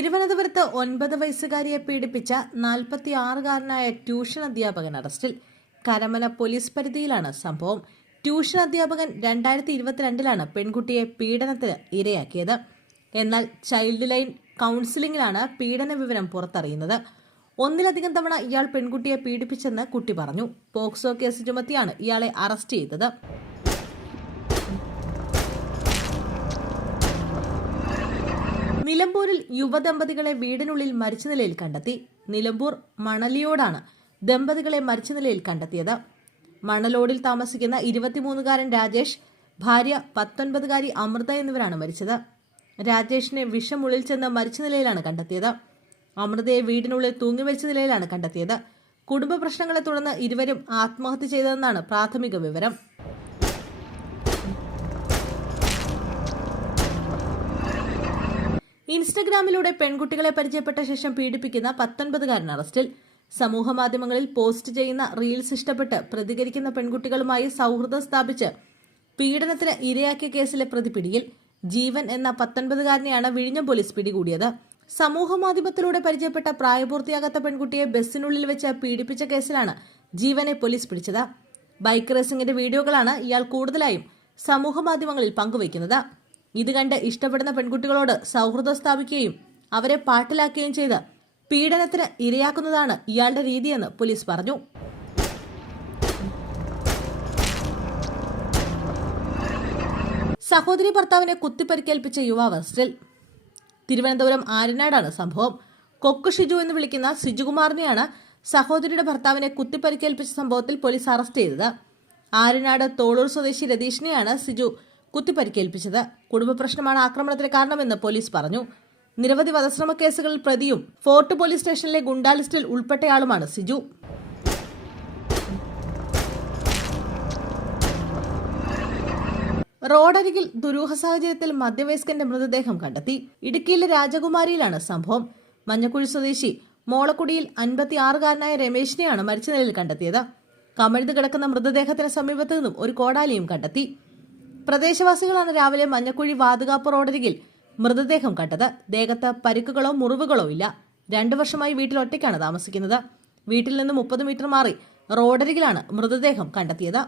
തിരുവനന്തപുരത്ത് 9 വയസ്സുകാരിയെ പീഡിപ്പിച്ച 46-കാരനായ ട്യൂഷൻ അധ്യാപകൻ അറസ്റ്റിൽ. കരമന പോലീസ് പരിധിയിലാണ് സംഭവം. ട്യൂഷൻ അധ്യാപകൻ 2022-ലാണ് പെൺകുട്ടിയെ പീഡനത്തിന് ഇരയാക്കിയത്. എന്നാൽ ചൈൽഡ് ലൈൻ കൗൺസിലിംഗിലാണ് പീഡന വിവരം പുറത്തറിയുന്നത്. ഒന്നിലധികം തവണ ഇയാൾ പെൺകുട്ടിയെ പീഡിപ്പിച്ചെന്ന് കുട്ടി പറഞ്ഞു. പോക്സോ കേസ് ചുമത്തിയാണ് ഇയാളെ അറസ്റ്റ് ചെയ്തത്. നിലമ്പൂരിൽ യുവദമ്പതികളെ വീടിനുള്ളിൽ മരിച്ച നിലയിൽ കണ്ടെത്തി. നിലമ്പൂർ മണലിയോടാണ് ദമ്പതികളെ മരിച്ച നിലയിൽ കണ്ടെത്തിയത്. മണലോടിൽ താമസിക്കുന്ന 23-കാരൻ രാജേഷ്, ഭാര്യ 19-കാരി അമൃത എന്നിവരാണ് മരിച്ചത്. രാജേഷിനെ വിഷമുള്ളിൽ ചെന്ന് മരിച്ച നിലയിലാണ് കണ്ടെത്തിയത്. അമൃതയെ വീടിനുള്ളിൽ തൂങ്ങിമരിച്ച നിലയിലാണ് കണ്ടെത്തിയത്. കുടുംബ പ്രശ്നങ്ങളെ തുടർന്ന് ഇരുവരും ആത്മഹത്യ ചെയ്തതെന്നാണ് പ്രാഥമിക വിവരം. ഇൻസ്റ്റഗ്രാമിലൂടെ പെൺകുട്ടികളെ പരിചയപ്പെട്ട ശേഷം പീഡിപ്പിക്കുന്ന 19-കാരൻ അറസ്റ്റിൽ. സമൂഹമാധ്യമങ്ങളിൽ പോസ്റ്റ് ചെയ്യുന്ന റീൽസ് ഇഷ്ടപ്പെട്ട് പ്രതികരിക്കുന്ന പെൺകുട്ടികളുമായി സൗഹൃദം സ്ഥാപിച്ച് പീഡനത്തിന് ഇരയാക്കിയ കേസിലെ പ്രതി പിടിയിൽ. ജീവൻ എന്ന 19-കാരനെയാണ് വിഴിഞ്ഞം പോലീസ് പിടികൂടിയത്. സമൂഹമാധ്യമത്തിലൂടെ പരിചയപ്പെട്ട പ്രായപൂർത്തിയാകാത്ത പെൺകുട്ടിയെ ബസ്സിനുള്ളിൽ വെച്ച് പീഡിപ്പിച്ച കേസിലാണ് ജീവനെ പോലീസ് പിടിച്ചത്. ബൈക്ക് റേസിംഗിന്റെ വീഡിയോകളാണ് ഇയാൾ കൂടുതലായും സമൂഹമാധ്യമങ്ങളിൽ പങ്കുവയ്ക്കുന്നത്. ഇത് കണ്ട് ഇഷ്ടപ്പെടുന്ന പെൺകുട്ടികളോട് സൗഹൃദം സ്ഥാപിക്കുകയും അവരെ പാട്ടിലാക്കുകയും ചെയ്ത് പീഡനത്തിന് ഇരയാക്കുന്നതാണ് ഇയാളുടെ രീതിയെന്ന് പോലീസ് പറഞ്ഞു. സഹോദരി ഭർത്താവിനെ കുത്തിപ്പരിക്കേൽപ്പിച്ച യുവാവ് അറസ്റ്റിൽ. തിരുവനന്തപുരം ആര്യനാടാണ് സംഭവം. കൊക്ക് ഷിജു എന്ന് വിളിക്കുന്ന സിജുകുമാറിനെയാണ് സഹോദരിയുടെ ഭർത്താവിനെ കുത്തിപ്പരിക്കേൽപ്പിച്ച സംഭവത്തിൽ പോലീസ് അറസ്റ്റ് ചെയ്തത്. ആര്യനാട് തോളൂർ സ്വദേശി രതീഷിനെയാണ് സിജു കുത്തിപ്പരിക്കേൽപ്പിച്ചത്. കുടുംബ പ്രശ്നമാണ് ആക്രമണത്തിന് കാരണമെന്ന് പോലീസ് പറഞ്ഞു. നിരവധി വധശ്രമ കേസുകളിൽ പ്രതിയും ഫോർട്ട് പോലീസ് സ്റ്റേഷനിലെ ഗുണ്ടാ ലിസ്റ്റിൽ ഉൾപ്പെട്ടയാളുമാണ് സിജു. റോഡരികിൽ ദുരൂഹ സാഹചര്യത്തിൽ മധ്യവയസ്കന്റെ മൃതദേഹം കണ്ടെത്തി. ഇടുക്കിയിലെ രാജകുമാരിയിലാണ് സംഭവം. മഞ്ഞക്കുഴി സ്വദേശി മോളക്കുടിയിൽ 56-കാരനായ രമേശിനെയാണ് മരിച്ച നിലയിൽ കണ്ടെത്തിയത്. കമിഴ്ന്നു കിടക്കുന്ന മൃതദേഹത്തിന് സമീപത്തു നിന്നും ഒരു കോടാലിയും കണ്ടെത്തി. പ്രദേശവാസികളാണ് രാവിലെ മഞ്ഞക്കുഴി വാതുകാപ്പ് റോഡരികിൽ മൃതദേഹം കണ്ടത്. ദേഹത്ത് പരിക്കുകളോ മുറിവുകളോ ഇല്ല. 2 വർഷമായി വീട്ടിൽ ഒറ്റയ്ക്കാണ് താമസിക്കുന്നത്. വീട്ടിൽ നിന്ന് 30 മീറ്റർ മാറി റോഡരികിലാണ് മൃതദേഹം കണ്ടെത്തിയത്.